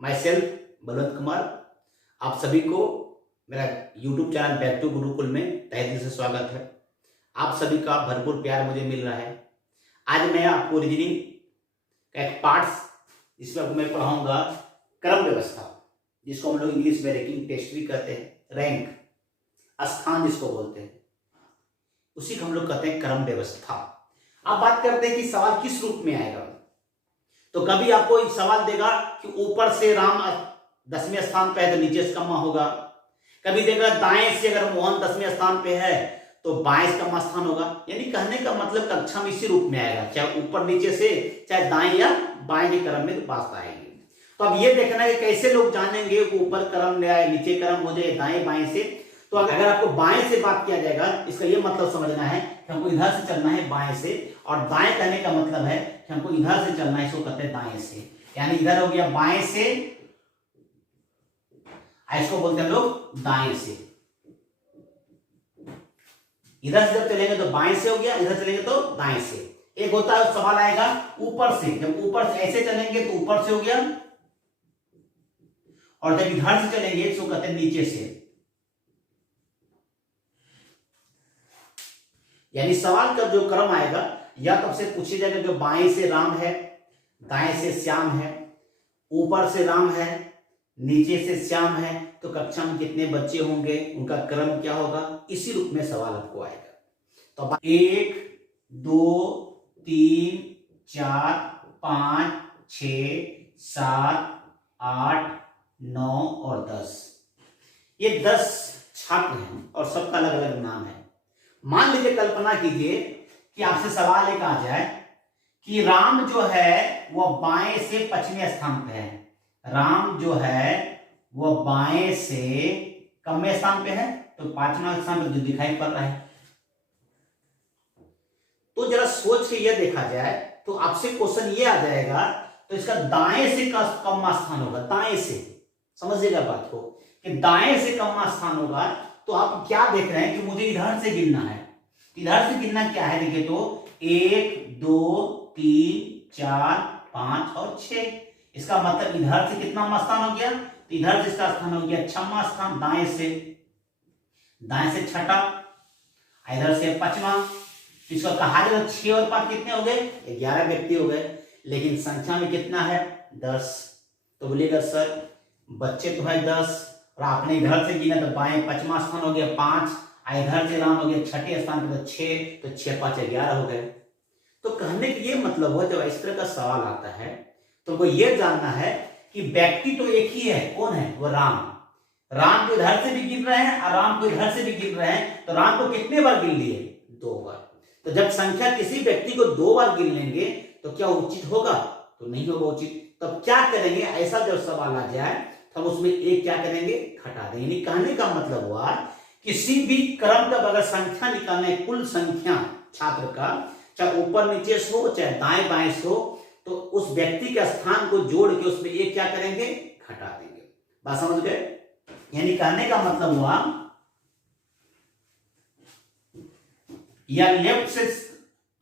My self Balwant Kumar. आप सभी को मेरा YouTube channel back to Gurukul में तहे दिल से स्वागत है। आप सभी का भरपूर प्यार मुझे मिल रहा है। आज मैं आपको रीजनिंग का एक पार्ट्स जिसमें आपको मैं पढ़ाऊंगा क्रम व्यवस्था, जिसको हम लोग इंग्लिश में रैंकिंग टेस्ट भी कहते हैं, रैंक स्थान जिसको बोलते हैं, उसी को हम लोग कहते हैं क्रम व्यवस्था। अब बात करते हैं कि सवाल किस रूप में आएगा। तो कभी आपको एक सवाल देगा कि ऊपर से राम 10वें स्थान पे है तो नीचे से कम्मा होगा। कभी देगा दाएं से अगर मोहन 10वें स्थान पे है तो बाएं से कम्मा स्थान होगा। यानी कहने का मतलब कक्षा में इसी रूप में आएगा, चाहे ऊपर नीचे से, चाहे दाएं या बाएं के क्रम में बात आएगी। तो अब ये देखना है कि कैसे लोग जानेंगे ऊपर क्रम ले आए, नीचे क्रम हो जाए, दाएं बाएं से। तो अगर आपको बाएं से बात किया जाएगा, इसका ये मतलब समझना है कि हमको इधर से चलना है बाएं से, और दाएं कहने का मतलब है कि हमको इधर से चलना है, इसको कहते हैं दाएं से। यानी इधर हो गया बाएं से, इसको बोलते हैं हम लोग दाएं से। इधर से जब चलेंगे तो बाएं से हो गया, इधर चलेंगे तो दाएं से। एक होता है सवाल आएगा ऊपर से, जब ऊपर से ऐसे चलेंगे तो ऊपर से हो गया, और जब इधर से चलेंगे इसको कहते हैं नीचे से। यानी सवाल का जो क्रम आएगा, या तो आपसे पूछे जाएगा जो बाएं से राम है, दाएं से श्याम है, ऊपर से राम है, नीचे से श्याम है, तो कक्षा में कितने बच्चे होंगे, उनका क्रम क्या होगा, इसी रूप में सवाल आपको आएगा। तो 1 2 3 4 5 6 7 8 9 और 10, ये 10 छात्र हैं और सबका अलग अलग नाम है। मान लीजिए, कल्पना कीजिए कि आपसे सवाल एक आ जाए कि राम जो है वह बाएं से 5वें स्थान पे है, राम जो है वह बाएं से कमवें स्थान पे है, तो 5वां स्थान पर जो दिखाई पड़ रहा है। तो जरा सोच के यह देखा जाए तो आपसे क्वेश्चन ये आ जाएगा, तो इसका दाएं से कम्मा स्थान होगा, दाएं से। समझिएगा बात को कि दाएं से कम्मा स्थान होगा। तो आप क्या देख रहे हैं कि मुझे इधर से गिनना है। इधर से गिनना क्या है, देखिए तो 1 2 3 4 5 और 6। इसका मतलब इधर से कितना स्थान हो गया, तो इधर से इसका स्थान हो गया 6वां स्थान, दाएं से 6ठा, इधर से 5वां। इसको कहा जाए 6 और 5 कितने हो गए, 11 व्यक्ति हो गए, लेकिन संख्या में कितना है, 10। तो बोलिएगा सर बच्चे तो है 10, और आपने इधर से गिना तो बाएं 5वां स्थान हो गया 5, इधर से राम हो गया 6ठे स्थान पे तो 6, तो 6 5 11 हो गए। तो कहने का ये मतलब हो, जब इस तरह का सवाल आता है तो वो ये जानना है कि व्यक्ति तो एक ही है, कौन है, वो राम। राम को इधर से भी गिन रहे हैं और राम को इधर से भी गिन रहे हैं, तो राम को कितने बार गिन लिए, 2 बार। तो जब संख्या किसी व्यक्ति को 2 बार गिन लेंगे तो क्या उचित होगा, तो नहीं होगा उचित। तब क्या करेंगे, ऐसा जब सवाल आ जाए तब उसमें एक क्या करेंगे, घटा देंगे। कहने का मतलब हुआ किसी भी क्रम का अगर संख्या निकालना है, कुल संख्या छात्र का, चाहे ऊपर नीचे से हो चाहे दाएं बाएं से हो, तो उस व्यक्ति के स्थान को जोड़ के उसमें एक क्या करेंगे, घटा देंगे। बात समझ गए। यानी कहने का मतलब हुआ या लेफ्ट से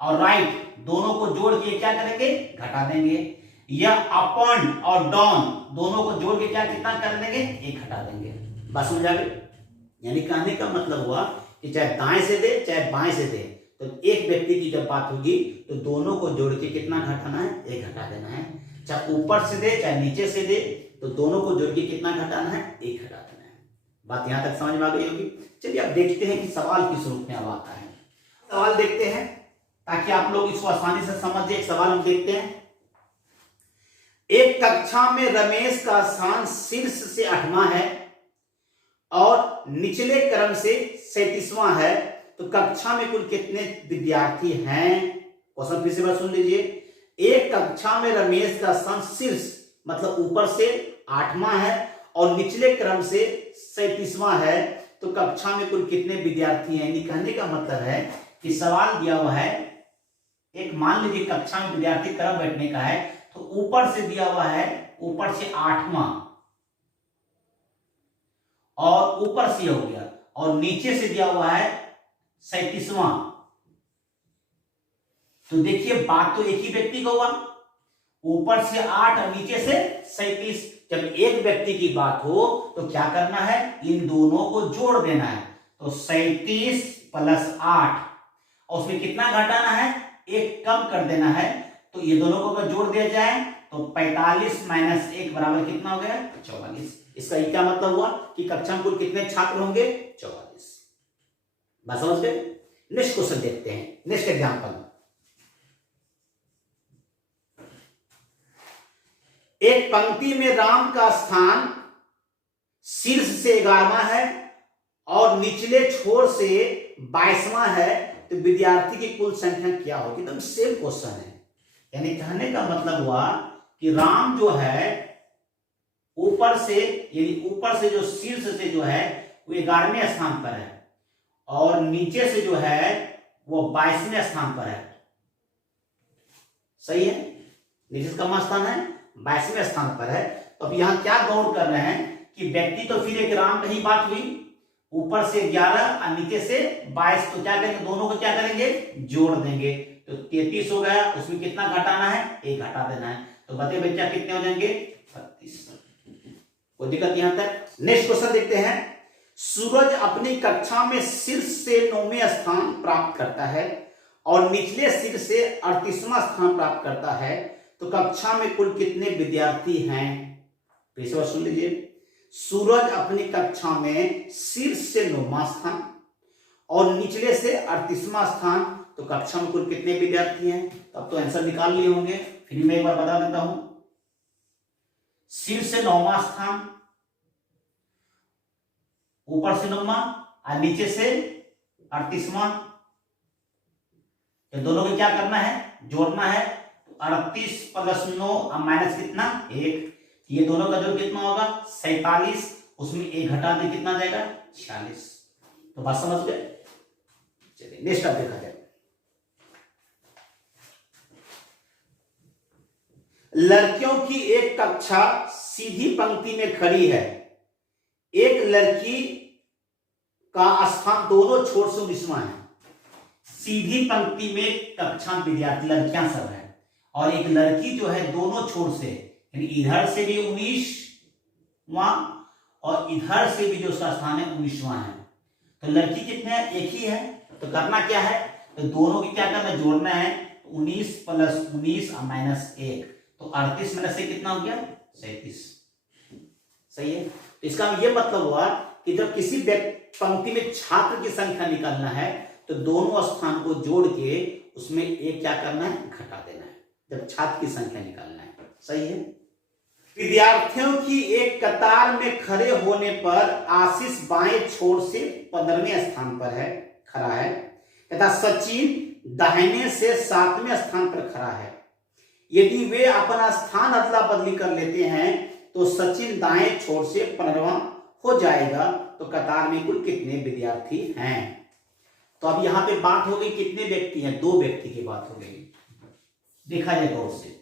और राइट दोनों को जोड़ के क्या करेंगे, घटा देंगे, या अपन और डाउन दोनों को जोड़ के क्या कितना कर देंगे, एक घटा देंगे। बात समझ आ गई। यानी कहने का मतलब हुआ कि चाहे दाएं से दे चाहे बाएं से दे, तो एक व्यक्ति की जब बात होगी तो दोनों को जोड़ के कितना घटाना है, एक घटा देना है। चाहे ऊपर से दे चाहे नीचे से दे, तो दोनों को जोड़ के कितना घटाना है, एक घटा देना है। बात यहां तक समझ में आ गई होगी। चलिए अब देखते हैं कि सवाल किस रूप में अब आता है। सवाल देखते हैं ताकि आप लोग इसको आसानी से समझ जाए। सवाल हम देखते हैं। एक कक्षा में रमेश का स्थान शीर्ष से 8वां है और निचले क्रम से 37वां है, तो कक्षा में कुल कितने विद्यार्थी हैं। क्वेश्चन फिर से बात सुन लीजिए। एक कक्षा में रमेश का स्थान शीर्ष मतलब ऊपर से 8वां है और निचले क्रम से 37वां है, तो कक्षा में कुल कितने विद्यार्थी हैं। कहने का मतलब है कि सवाल दिया हुआ है, एक मान लीजिए कक्षा में विद्यार्थी क्रम बैठने का है, तो ऊपर से दिया हुआ है, ऊपर से 8वां और ऊपर से हो गया, और नीचे से दिया हुआ है 37वां। तो देखिए बात तो एक ही व्यक्ति का हुआ, ऊपर से 8 और नीचे से 37, जब एक व्यक्ति की बात हो तो क्या करना है, इन दोनों को जोड़ देना है। तो 37 + 8 और उसमें कितना घटाना है, एक कम कर देना है। तो ये दोनों को अगर जोड़ दिया जाए तो 45 - 1 बराबर कितना हो गया, 44। इसका क्या मतलब हुआ कि कक्षा में कुल कितने छात्र होंगे, 44। बात समझ गए। नेक्स्ट क्वेश्चन देखते हैं, नेक्स्ट एग्जांपल। एक पंक्ति में राम का स्थान शीर्ष से 11वां है और निचले छोर से 22वां है, तो विद्यार्थी की कुल संख्या क्या होगी। एकदम सेम क्वेश्चन है। यानी कहने का मतलब हुआ कि राम जो है ऊपर से, यानी ऊपर से जो शीर्ष से जो है वो 11वें स्थान पर है और नीचे से जो है वो 22वें स्थान पर है। सही है, नीचे से कम स्थान है, 22वें स्थान पर है। तो अब यहां क्या गौर कर रहे हैं कि व्यक्ति तो फिर एक राम कहीं बात हुई, ऊपर से 11 और नीचे से 22, तो क्या करेंगे, दोनों को क्या करेंगे, जोड़ देंगे। तो 33 हो गया, उसमें कितना घटाना है, 1 घटा देना है। तो बते बच्चा कितने हो जाएंगे, 36। कोई दिक्कत यहां तक। नेक्स्ट क्वेश्चन देखते हैं। सूरज अपनी कक्षा में शीर्ष से 9वें स्थान प्राप्त करता है और निचले सिर से 38वां स्थान प्राप्त करता है, तो कक्षा में कुल कितने विद्यार्थी हैं। फिर से सुन लीजिए। सूरज अपनी कक्षा में शीर्ष से 9वां स्थान और निचले से 38वां स्थान, तो कक्षा में कुल कितने विद्यार्थी हैं। तो अब तो आंसर निकाल लिए होंगे, फिर मैं एक बार बता देता हूं। शीर्ष से 9वां स्थान, ऊपर से 9वां और नीचे से 38वां, तो दोनों को क्या करना है, जोड़ना है। 38 + 9 और माइनस कितना, 1। ये दोनों का जोड़ कितना होगा, 47। उसमें 1 घटा दे, कितना जाएगा, 46। तो बात समझ गए। चलिए नेक्स्ट अब देखा जाए। लड़कियों की एक कक्षा सीधी पंक्ति में खड़ी है। एक लड़की का स्थान दोनों छोर से 19वां है। सीधी पंक्ति में कक्षा विद्यार्थी लड़कियां सब है और एक लड़की जो है दोनों छोर से, यानी इधर से भी 19वां और इधर से भी जो उसका स्थान है 19वां है। तो लड़की कितने हैं, एक ही है। तो करना क्या है, तो दोनों की क्या करना, जोड़ना है। 19 + 19 और -1, तो 38 में से कितना हो गया, 37। सही है। तो इसका ये मतलब हुआ कि जब किसी पंक्ति में छात्र की संख्या निकालना है तो दोनों स्थान को जोड़ के उसमें एक क्या करना है, घटा देना है, जब छात्र की संख्या निकालना है। सही है। विद्यार्थियों की एक कतार में खड़े होने पर आशीष बाएं छोर से 15वें स्थान पर है, खड़ा है, तथा सचिन दाहिने से 7वें स्थान पर खड़ा है। यदि वे अपना स्थान अदला बदली कर लेते हैं तो सचिन दाएं छोर से 15वां हो जाएगा। तो कतार में कुल कितने विद्यार्थी हैं। तो अब यहां पे बात हो गई कितने व्यक्ति हैं, 2 व्यक्ति की बात हो गई। देखा जाए गौर से।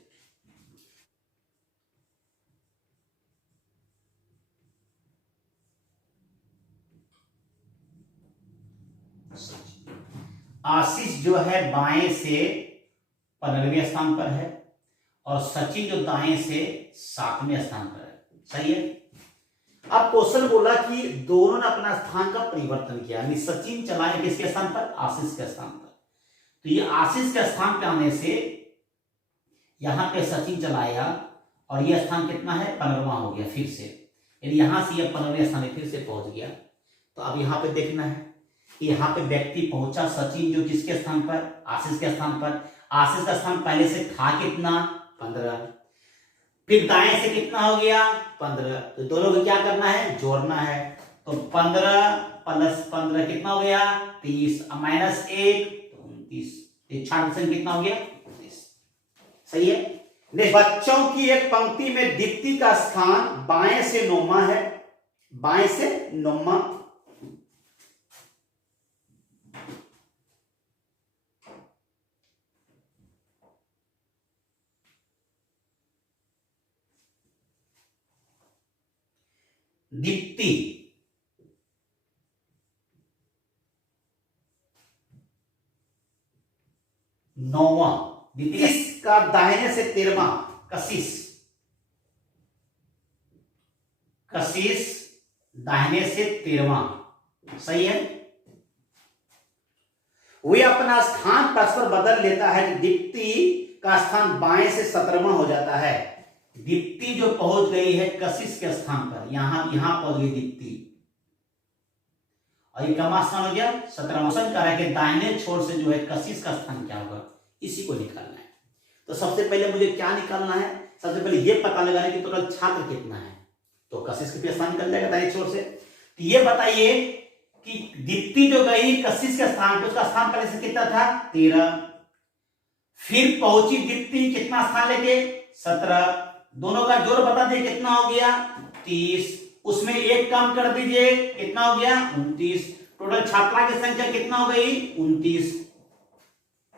आशीष जो है बाएं से 15वें स्थान पर है और सचिन जो दाएं से 7वें स्थान पर है। सही है। अब क्वेश्चन बोला कि दोनों ने अपना स्थान का परिवर्तन किया, यानी सचिन चला है किसके स्थान पर, आशीष के स्थान पर। तो ये आशीष के स्थान पे आने से यहां पे सचिन चलाया और ये स्थान कितना है, 15वां हो गया फिर से, यानी यहां से ये 15वें स्थान फिर से पहुंच गया। तो अब यहां पे देखना है कि यहाँ पे व्यक्ति पहुंचा सचिन जो किसके स्थान पर, आशीष के स्थान पर। आशीष का स्थान पहले से था कितना, 15, फिर दाएं से कितना हो गया, 15। तो दोनों को क्या करना है, जोड़ना है। तो 15 + 15 कितना हो गया, 30, -1 तो 29। छात्र कितना हो गया, 29। सही है। बच्चों की एक पंक्ति में दीप्ति का स्थान बाएं से 9वां है, बाएं से 9वां। दीप्ति 9वां, दीप्ति का दाहिने से 13वां, कशिश कशिश दाहिने से 13वां। सही है। वे अपना स्थान परस्पर बदल लेता है। दीप्ति का स्थान बाएं से 17वां हो जाता है। दीप्ति जो पहुंच गई है कशिश के स्थान पर, यहां पहुंच गई दीप्ति, और ये कमा स्थान हो गया 17वां। क्वेश्चन कह रहा है कि दाहिने छोर से जो है कशिश का स्थान क्या होगा, इसी को निकालना है। तो सबसे पहले मुझे क्या निकालना है, सबसे पहले ये पता लगाना कि टोटल छात्र कितना है। तो कशिश के स्थान निकल जाएगा दाहिने छोर से। तो ये बताइए कि दीप्ति जो गई कशिश के स्थान पे, उसका स्थान पहले से कितना था 13, फिर पहुंची दीप्ति कितना स्थान लेके 17, दोनों का जोड़ बता दे कितना हो गया 30, उसमें एक कम कर दीजिए कितना हो गया 29। टोटल छात्रा की संख्या कितना हो गई 29।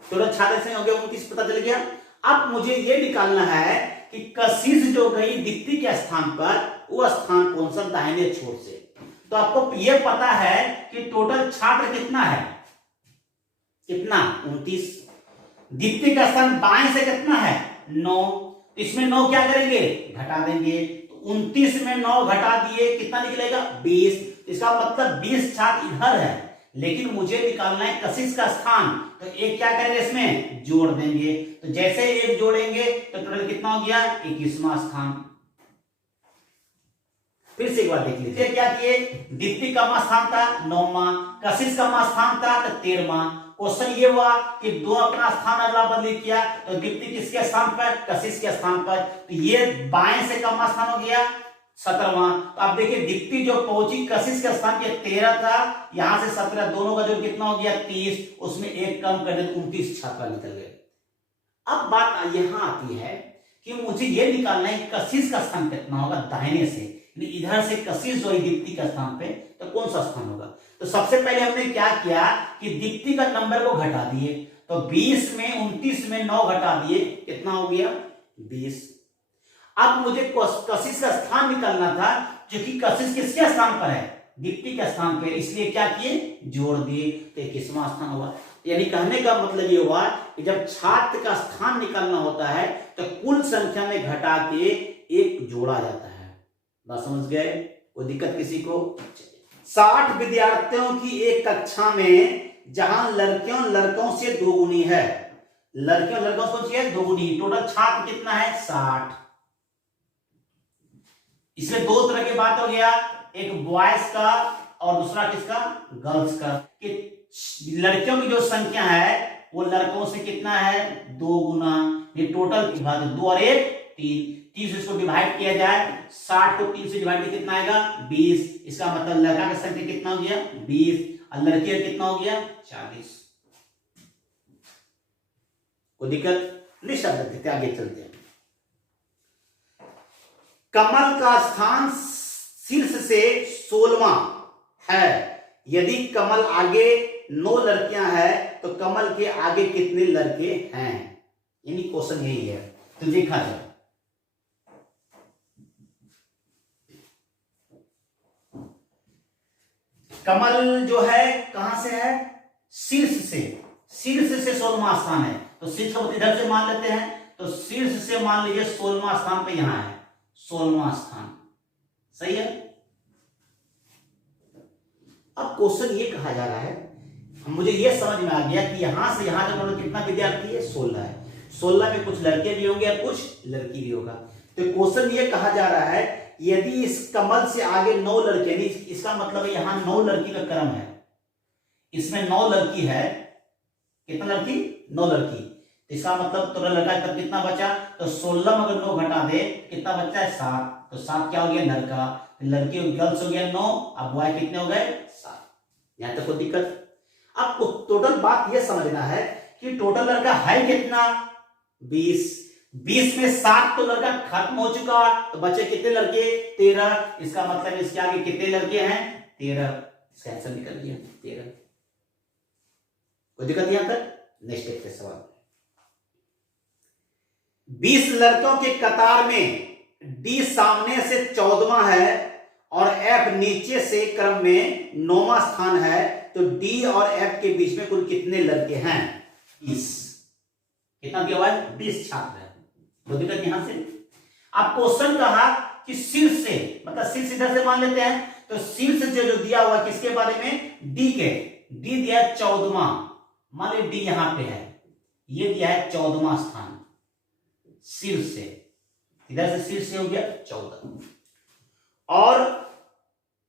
टोटल छात्र संख्या हो गया 29 पता चल गया। अब मुझे ये निकालना है कि कशिश जो गई दीप्ति के स्थान पर, वो स्थान कौन सा, दाहिने छोर से। तो आपको ये पता है कि टोटल छात्र कितना है, कितना 29। दीप्ति का स्थान बाएं से कितना है 9, इसमें 9 क्या करेंगे घटा देंगे। तो 29 में 9 घटा दिए कितना निकलेगा 20। इसका मतलब 20 छात्र इधर है, लेकिन मुझे निकालना है कशिश का स्थान। तो एक क्या करेंगे इसमें जोड़ देंगे। तो जैसे एक जोड़ेंगे तो टोटल कितना हो गया 21वां स्थान। फिर से एक बार देख लीजिए क्या किए, दीप्ति का मा स्थान था 9वां, कशिश का मा स्थान था 13वां। क्वेश्चन ये हुआ कि दो अपना स्थान अदला बदली किया, तो दीप्ति किसके स्थान पर, कशिश के स्थान पर। तो ये बाएं से का मा स्थान हो गया 17वां। तो आप देखिए दीप्ति जो पहुंची कशिश के स्थान पे 13 था, यहां से 17, दोनों का जो कितना हो गया 30, उसमें एक कम कर दे तो 29 छात्र निकल गए। अब बात यहां आती है कि मुझे ये निकालना है कशिश का स्थान कितना होगा दाहिने से, इधर से कशिश जो है दीप्ति के स्थान पे, तो कौन सा स्थान होगा। तो सबसे पहले हमने क्या किया कि दीप्ति का नंबर को घटा दिए। तो 20 में 29 में 9 घटा दिए, कितना हो गया 20। अब मुझे कशिश का स्थान निकालना था, जो कि कशिश किसके स्थान पर है, दीप्ति के स्थान पर, इसलिए क्या किए जोड़ दिए, तो 21वां स्थान होगा। यानी कहने का मतलब ये हुआ कि जब छात्र का स्थान निकालना होता है तो कुल संख्या में घटा के एक जोड़ा जाता है। बात समझ गए, कोई दिक्कत किसी को। 60 विद्यार्थियों की एक कक्षा में जहां लड़कियों लड़कों से दोगुनी है, लड़कियों लड़कों से दोगुनी, टोटल छात्र कितना है 60। इसमें दो तरह की बात हो गया, एक बॉयज का और दूसरा किसका गर्ल्स का। कि लड़कियों की जो संख्या है वो लड़कों से कितना है 2 गुना, ये टोटल 2 और 1 3, 30 इसको डिवाइड किया जाए, 60 को 3 से डिवाइड किया कितना आएगा 20। इसका मतलब लड़का का संख्या कितना हो गया 20 और लड़की का कितना हो गया 40। कोई दिक्कत नहीं, शब्द देखते आगे चलते हैं। कमल का स्थान शीर्ष से 16वां है। यदि कमल आगे 9 लड़कियां हैं तो कमल के आगे कितने लड़के हैं, यानी क्वेश्चन यही है। तो देखा जाए, कमल जो है कहां से है, शीर्ष से, शीर्ष से 16वां स्थान है। तो शीर्ष को इधर से मान लेते हैं, तो शीर्ष से मान लीजिए 16वां स्थान पे यहां है 16वां स्थान। सही है। अब क्वेश्चन ये कहा जा रहा है, मुझे ये समझ में आ गया कि यहां से यहां तक कितना विद्यार्थी है 16 है। 16 में कुछ लड़के भी होंगे और कुछ लड़की भी होगा। तो क्वेश्चन ये कहा जा रहा है यदि इस कमल से आगे 9 लड़के, इसका मतलब है यहां 9 लड़की का क्रम है, इसमें 9 लड़की है, कितना लड़की 9 लड़की, इसका मतलब तो लड़का तब कितना बचा, तो 16 में अगर 9 घटा दे कितना बचा है 7, तो 7 क्या हो गया लड़का, लड़की गर्ल्स हो गया 9, अब बॉय कितने हो गए 7। यहां तक कोई दिक्कत। अब टोटल बात यह समझना है कि टोटल लड़का है कितना 20, 20 में 7 तो लड़का खत्म हो चुका, तो बचे कितने लड़के 13। इसका मतलब इसके आगे कितने लड़के हैं 13, इसका आंसर निकल गया 13। कोई दिक्कत यहां तक। नेक्स्ट एक सवाल, 20 लड़कों के कतार में डी सामने से 14वां है और एफ नीचे से क्रम में 9वां स्थान है, तो डी और एफ के बीच में कुल कितने लड़के हैं 20। कितना दिया हुआ है 20 छात्र है। कोई दिक्कत यहां से। अब क्वेश्चन कहा कि शीर्ष से, मतलब शीर्ष इधर से मान लेते हैं, तो शीर्ष जो दिया हुआ किसके बारे में, डी के, डी दिया है 14वां, मान ली डी यहां पे है, ये दिया है 14वां स्थान शीर्ष से, इधर से शीर्ष से हो गया 14, और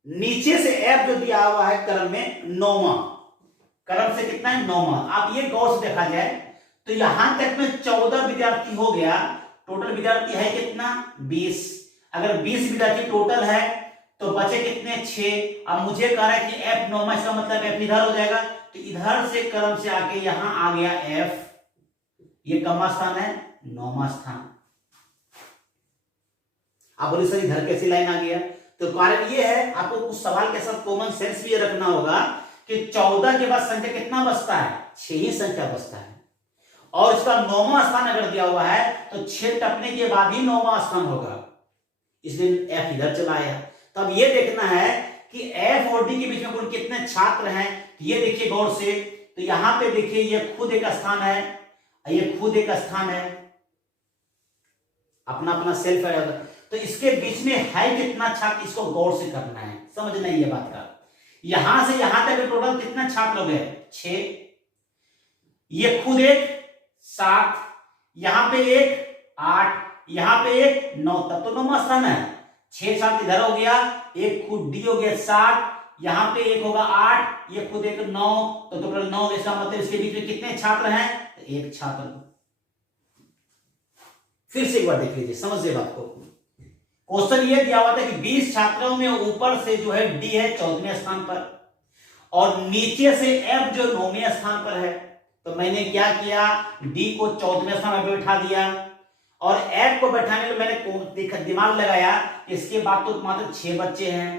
नीचे से एफ जो दिया हुआ है क्रम में 9वां, क्रम से कितना है 9वां। अब ये गौर से देखा जाए तो यहां तक में 14 विद्यार्थी हो गया, टोटल विद्यार्थी है कितना 20, अगर 20 विद्यार्थी टोटल है तो बचे कितने 6। अब मुझे कह रहा है कि एफ 9वां, इसका मतलब एफ इधर हो जाएगा, तो इधर से क्रम से आके यहां आ गया एफ, ये कौन स्थान है 9वां स्थान। आप बोले सर इधर कैसी लाइन आ गया, तो कारण ये है, आपको कुछ सवाल के साथ कॉमन सेंस भी ये रखना होगा कि 14 के बाद संख्या कितना बचता है, 6 ही संख्या बचता है, और इसका 9वां स्थान अगर दिया हुआ है तो 6 टपने के बाद ही 9वां स्थान होगा, इसलिए एफ इधर चला आया। तब ये देखना है कि एफ और डी के बीच में कुल कितने छात्र हैं, ये देखिए गौर से, तो यहां पे देखिए ये खुद एक स्थान है, ये खुद एक स्थान है, अपना अपना सेल्फ है, तो इसके बीच में है कितना छात्र, इसको गौर से करना है, समझना है ये बात का। यहां से यहां तक टोटल कितना छात्र लोग हैं 6, ये खुद एक 7, यहां पे एक 8, यहां पे एक 9, तब तो 9वां स्थान है। 6 7 इधर हो गया, एक खुद डी हो गया 7, यहां पे एक होगा 8, ये खुद एक 9, तो टोटल 9, इसका मतलब इसके बीच में कितने छात्र हैं, तो एक छात्र। फिर से एक बार देख लीजिए, समझिए बात को। क्वेश्चन ये दिया हुआ था कि 20 छात्रों में ऊपर से जो है डी है 14वें स्थान पर, और नीचे से एफ जो 9वें स्थान पर है, तो मैंने क्या किया, डी को 14वें स्थान पर बैठा दिया, और एफ को बैठाने में मैंने दिमाग लगाया, इसके बाद तो मात्र 6 बच्चे हैं,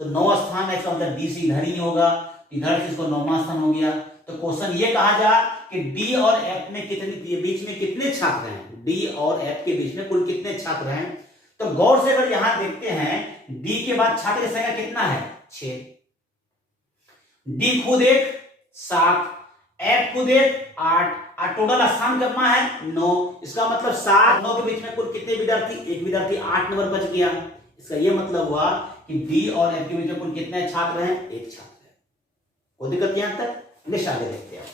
तो 9 स्थान है, इसका मतलब डी से इधर ही होगा, इधर से इसको 9वां स्थान हो गया। तो क्वेश्चन ये कहा जा कि डी और एफ में बीच में कितने छात्र हैं, डी और एफ के बीच में कुल कितने छात्र हैं। तो गौर से अगर यहां देखते हैं, डी के बाद छात्र की संख्या कितना है 6, डी खुद एक 7, एफ खुद एक 8, और टोटल स्थान कितना है 9, इसका मतलब 7 9 के बीच में कुल कितने विद्यार्थी, एक विद्यार्थी, 8 नंबर बच गया। इसका यह मतलब हुआ कि डी और एफ के बीच में कुल कितने छात्र हैं, एक छात्र है। कोई दिक्कत यहां तक। नेक्स्ट आगे देखते हैं,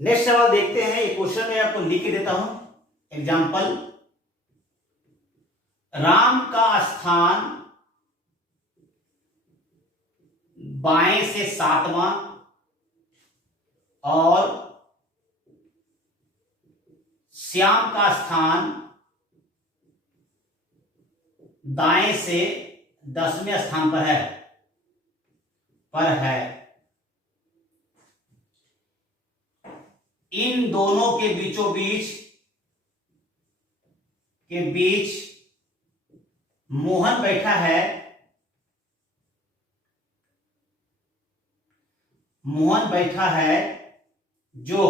नेक्स्ट सवाल देखते हैं, ये क्वेश्चन मैं आपको लिख के देता हूं। एग्जाम्पल, राम का स्थान बाएं से 7वां और श्याम का स्थान दाएं से 10वें स्थान पर है। इन दोनों के बीच मोहन बैठा है, जो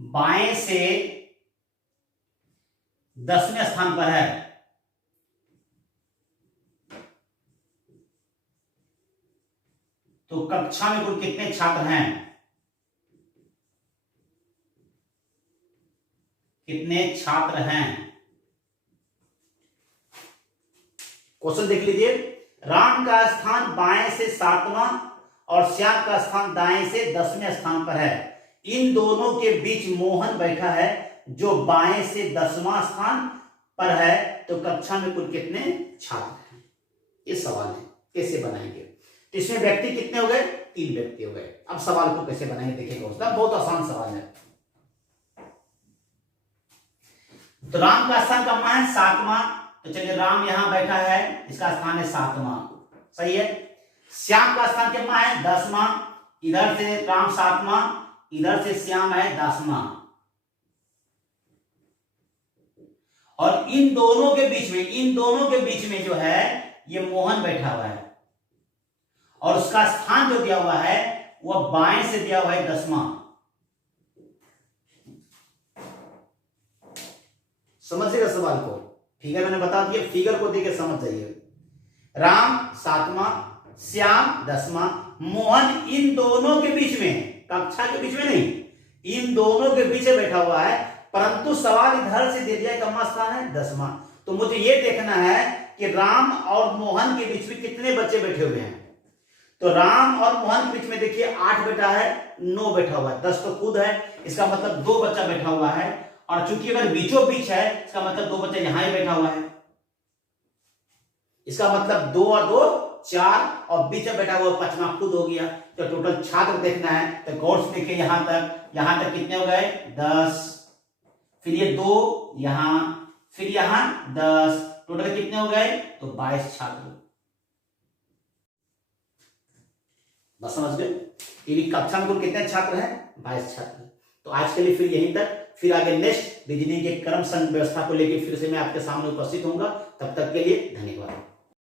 बाएं से 10वें स्थान पर है। तो कक्षा में कुल कितने छात्र हैं, कितने छात्र हैं। क्वेश्चन देख लीजिए, राम का स्थान बाएं से 7वां और श्याम का स्थान दाएं से 10वें स्थान पर है। इन दोनों के बीच मोहन बैठा है, जो बाएं से 10वां स्थान पर है। तो कक्षा में कुल कितने छात्र हैं, ये सवाल है, कैसे बनाएंगे। तो इसमें व्यक्ति कितने हो गए, 3 व्यक्ति हो गए। अब सवाल को कैसे बनाएंगे देखिएगा, उसका बहुत आसान सवाल है। तो राम का स्थान कहाँ है 7वां, तो चलिए राम यहां बैठा है, इसका स्थान है 7वां, सही है। श्याम का स्थान कितना है 10वां, इधर से राम 7वां, इधर से श्याम है 10वां, और इन दोनों के बीच में जो है ये मोहन बैठा हुआ है, और उसका स्थान जो दिया हुआ है वह बाएं से दिया हुआ है 10वां। समझिएगा सवाल को, फिगर मैंने बता दिया, फिगर को देके समझ जाइए। राम 7वां, श्याम 10वां, मोहन इन दोनों के बीच में, कक्षा के बीच में नहीं, इन दोनों के बीच बैठा हुआ है, परंतु सवाल इधर से दे दिया कौन स्थान है 10वां। तो मुझे ये देखना है कि राम और मोहन के बीच में कितने बच्चे बैठे हुए हैं। तो राम और मोहन के बीच में देखिए 8 बेटा है, 9 बैठा हुआ है, 10 तो खुद है, इसका मतलब 2 बच्चा बैठा हुआ है। और चूंकि अगर बीचों बीच है, इसका मतलब 2 बच्चा यहां ही बैठा हुआ है, इसका मतलब 2 और 2 4, और बीच में बैठा हुआ 5वां खुद हो गया। तो टोटल छात्र देखना है तो गौर से देखिए यहां तक कितने हो गए 10, फिर ये 2 यहां, फिर यहां 10, टोटल कितने हो गए तो 22 छात्र। बस समझ गए, कक्षा में कुल कितने छात्र हैं 22 छात्र। तो आज के लिए फिर यहीं तक, फिर आगे नेक्स्ट रीजनिंग के क्रम संघ व्यवस्था को लेकर फिर से मैं आपके सामने उपस्थित होऊंगा। तब तक के लिए धन्यवाद।